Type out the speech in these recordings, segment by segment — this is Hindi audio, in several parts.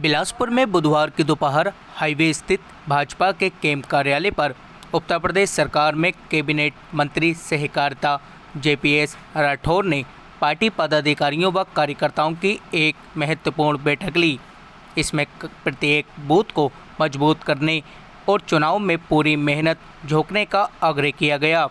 बिलासपुर में बुधवार की दोपहर हाईवे स्थित भाजपा के कैंप कार्यालय पर उत्तर प्रदेश सरकार में कैबिनेट मंत्री सहकारिता जेपीएस राठौर ने पार्टी पदाधिकारियों व कार्यकर्ताओं की एक महत्वपूर्ण बैठक ली। इसमें प्रत्येक बूथ को मजबूत करने और चुनाव में पूरी मेहनत झोंकने का आग्रह किया गया।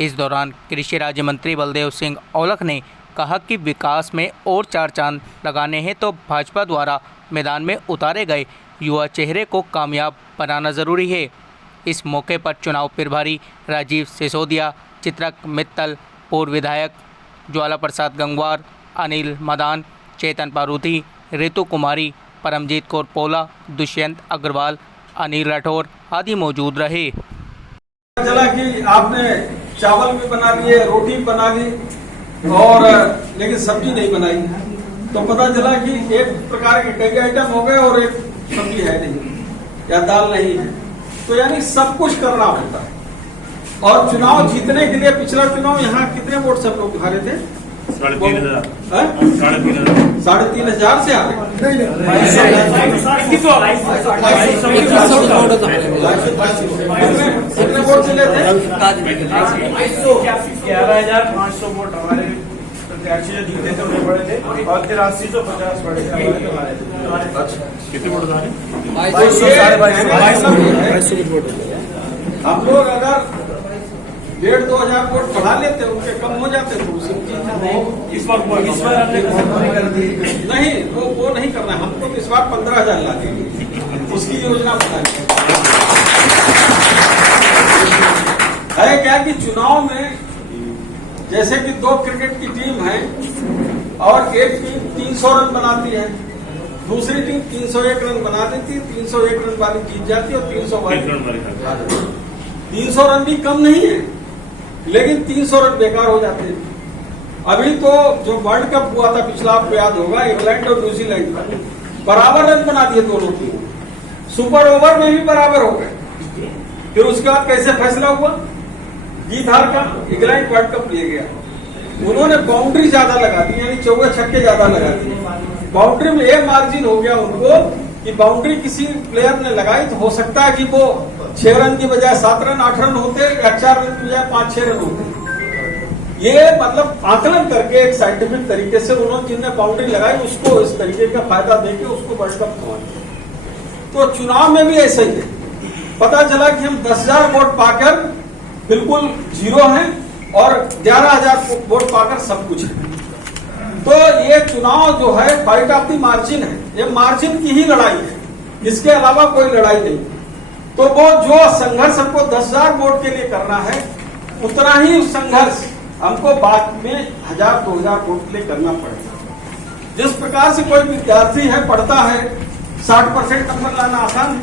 इस दौरान कृषि राज्य मंत्री बलदेव सिंह औलख ने कहा कि विकास में और चार चांद लगाने हैं तो भाजपा द्वारा मैदान में उतारे गए युवा चेहरे को कामयाब बनाना ज़रूरी है। इस मौके पर चुनाव प्रभारी राजीव सिसोदिया, चित्रक मित्तल, पूर्व विधायक ज्वाला प्रसाद गंगवार, अनिल मदान, चेतन पारूथी, ऋतु कुमारी, परमजीत कौर पोला, दुष्यंत अग्रवाल, अनिल राठौर आदि मौजूद रहे। चला कि आपने चावल भी बना लिए, रोटी बना ली और लेकिन सब्जी नहीं बनाई, तो पता चला कि एक प्रकार के कई आइटम हो गए और एक सब्जी है नहीं या दाल नहीं है, तो यानी सब कुछ करना होता है। और चुनाव जीतने के लिए पिछला चुनाव यहाँ कितने वोट सब लोग हारे थे? 3,500 से हारे। कितने वोट मिले थे? 11,500 वोट हमारे प्रत्याशी जो जीते थे उन्हें पड़े थे और 8350 पड़े थे हमारे। कितने वोट हारे? 2200 हम लोग अगर 1,500-2 हजार वोट बढ़ा लेते, उनके कम हो जाते तो उसी इस बार हमने कर दी नहीं, वो नहीं करना है हमको। इस बार 15,000 ला देंगे, उसकी योजना बनाएंगे। है क्या कि चुनाव में जैसे कि 2 क्रिकेट की टीम है और एक टीम 300 रन बनाती है, दूसरी टीम 301 रन बना देती है, 301 रन वाली जीत जाती है और 300 वाली 300 रन भी कम नहीं है, लेकिन 300 रन बेकार हो जाते हैं। अभी तो जो वर्ल्ड कप हुआ था पिछला, आपको याद होगा, इंग्लैंड और न्यूजीलैंड बराबर रन बना दिए दोनों टीम, सुपर ओवर में भी बराबर हो गए। फिर उसके बाद कैसे फैसला हुआ जीत हार का? इंग्लैंड वर्ल्ड कप ले गया, उन्होंने बाउंड्री ज्यादा लगा दी, यानी चौके छक्के ज्यादा लगा दिए। बाउंड्री में ये मार्जिन हो गया उनको कि बाउंड्री किसी प्लेयर ने लगाई तो हो सकता है कि वो 6 रन की बजाय 7 रन 8 रन होते या 4 रन की बजाय 5-6 रन होते। ये मतलब आकलन करके एक साइंटिफिक तरीके से उन्होंने जिनने बाउंड्री लगाई उसको इस तरीके का फायदा देके उसको वर्ल्ड कप पहुंचे। तो चुनाव में भी ऐसा ही है। पता चला कि हम 10,000 वोट पाकर बिल्कुल जीरो हैं और 11,000 वोट पाकर सब कुछ है। तो ये चुनाव जो है फाइट ऑफ द मार्जिन है, ये मार्जिन की ही लड़ाई है, इसके अलावा कोई लड़ाई नहीं। तो वो जो संघर्ष हमको 10,000 वोट के लिए करना है, उतना ही संघर्ष हमको बाद में 1,000-2,000 वोट के लिए करना पड़ेगा। जिस प्रकार से कोई विद्यार्थी है, पढ़ता है, 60% नंबर लाना आसान है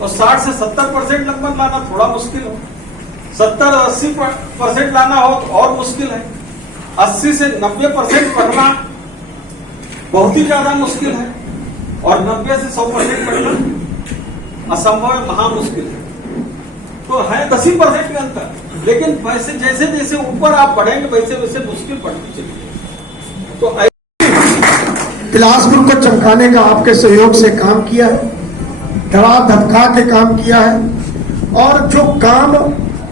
और 60 से 70% नंबर लाना थोड़ा मुश्किल हो, 70-80% लाना हो तो और मुश्किल है, 80 से 90% पढ़ना बहुत ही ज्यादा मुश्किल है और 90 से 100% पढ़ना असंभव है, महा मुश्किल है। तो है 10% का अंतर, लेकिन वैसे जैसे जैसे ऊपर आप बढ़ेंगे वैसे वैसे मुश्किल बढ़ती चलिए। तो बिलासपुर को चमकाने का आपके सहयोग से काम किया है, धड़ा धमका के काम किया है और जो काम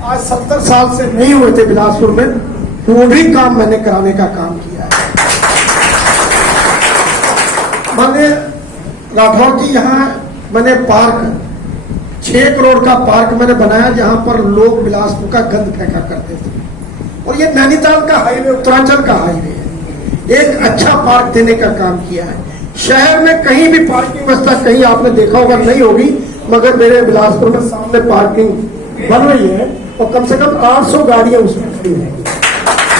आज 70 साल से नहीं हुए थे बिलासपुर में, वो भी काम मैंने कराने का काम किया है। मैंने राठौर जी यहाँ मैंने पार्क 6 करोड़ का पार्क मैंने बनाया जहां पर लोग बिलासपुर का गंद फेंका करते थे, और ये नैनीताल का हाईवे, उत्तरांचल का हाईवे है, एक अच्छा पार्क देने का काम किया है। शहर में कहीं भी पार्किंग व्यवस्था कहीं आपने देखा होगा नहीं होगी, मगर मेरे बिलासपुर में सामने पार्किंग बन रही है और कम से कम 800 गाड़ियां उसमें खड़ी हैं।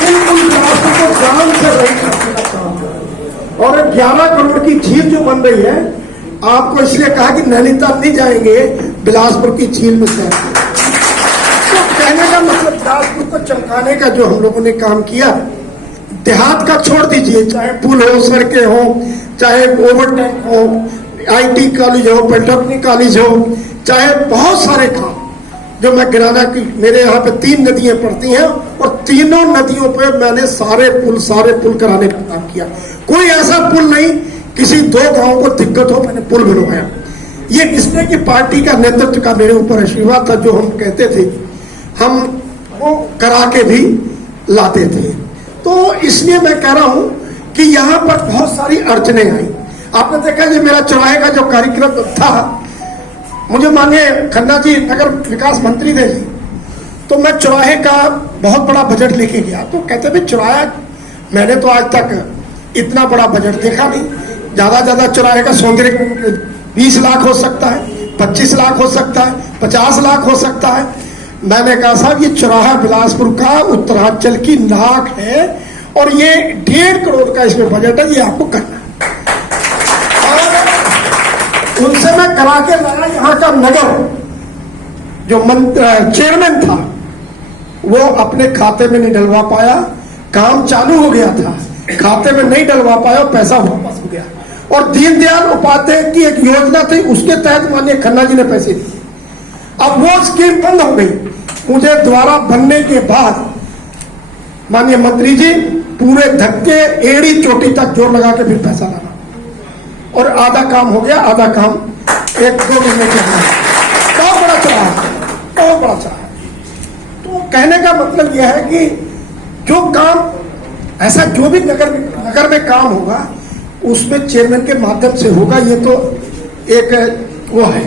बिलासपुर को जान से रही करने का काम, और 11 करोड़ की झील जो बन रही है, आपको इसलिए कहा कि नैनीताल नहीं जाएंगे, बिलासपुर की झील में जाएंगे। तो कहने का मतलब बिलासपुर को चमकाने का जो हम लोगों ने काम किया, देहात का छोड़ दीजिए, चाहे पुल हो, सड़कें हो, चाहे ओवर टैंक हो, IT कॉलेज हो, पॉलिटेक्निक कॉलेज हो, चाहे बहुत सारे काम जो मैं गिराना की, मेरे यहाँ पे 3 नदियां पड़ती हैं और तीनों नदियों पे मैंने सारे पुल कराने का काम किया। कोई ऐसा पुल नहीं किसी 2 गांवों को दिक्कत हो मैंने पुल बनवाया। ये इसलिए कि पार्टी का नेतृत्व का मेरे ऊपर आशीर्वाद था, जो हम कहते थे हम वो करा के भी लाते थे। तो इसलिए मैं कह रहा हूं कि यहाँ पर बहुत सारी अड़चने आई। आपने देखा ये मेरा चौराहे का जो कार्यक्रम था, मुझे माननीय खन्ना जी नगर विकास मंत्री थे जी, तो मैं चौराहे का बहुत बड़ा बजट लेके गया। तो कहते भी चौराहा, मैंने तो आज तक इतना बड़ा बजट देखा नहीं। ज्यादा चौराहे का सौंदर्य 20 लाख हो सकता है, 25 लाख हो सकता है, 50 लाख हो सकता है। मैंने कहा साहब ये चौराहा बिलासपुर का उत्तरांचल की नाक है और ये 1.5 करोड़ का इसमें बजट है, ये आपको करना है। और उनसे मैं करा के लाया। यहाँ का नगर जो चेयरमैन था वो अपने खाते में नहीं डलवा पाया, काम चालू हो गया था, खाते में नहीं डलवा पाया, पैसा वापस हो गया। और दीनदयाल उपाध्याय की एक योजना थी, उसके तहत माननीय खन्ना जी ने पैसे दिए। अब वो स्कीम बंद हो गई। मुझे द्वारा बनने के बाद माननीय मंत्री जी पूरे धक्के एड़ी चोटी तक जोर लगा के फिर पैसा लाना, और आधा काम हो गया, आधा काम 1-2 महीने के बाद। बहुत बड़ा चला, बहुत बड़ा चला। तो कहने का मतलब यह है कि जो काम ऐसा जो भी नगर में काम होगा उसमें चेयरमैन के माध्यम से होगा। ये तो एक वो है।